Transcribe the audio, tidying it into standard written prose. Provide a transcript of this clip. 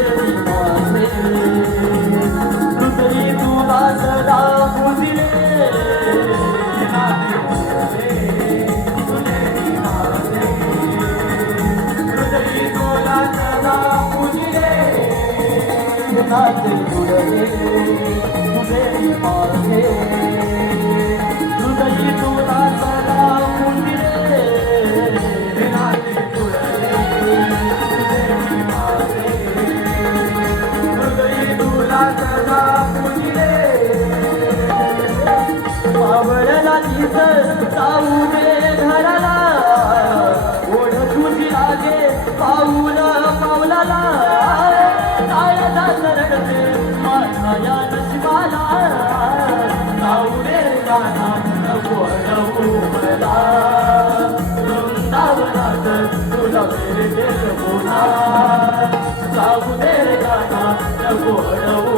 तुझे माझे हृदयी तुला सदा पुजिले नाते तुझे माझे हृदयी तुला सदा पुजिले नाते तुझे माझे हृदयी तुला सदा पुजिले नाते सदा पुजिले पावळला तिथं जाऊ दे घराला ओढ तुझी लागे पाऊल पावलाला काळजा सरडते माझ्या या नशिबाला जाऊ दे गाना नको रवू मला वृंदावनात तुला भेटेल पुन्हा जाऊ दे गाना नको रवू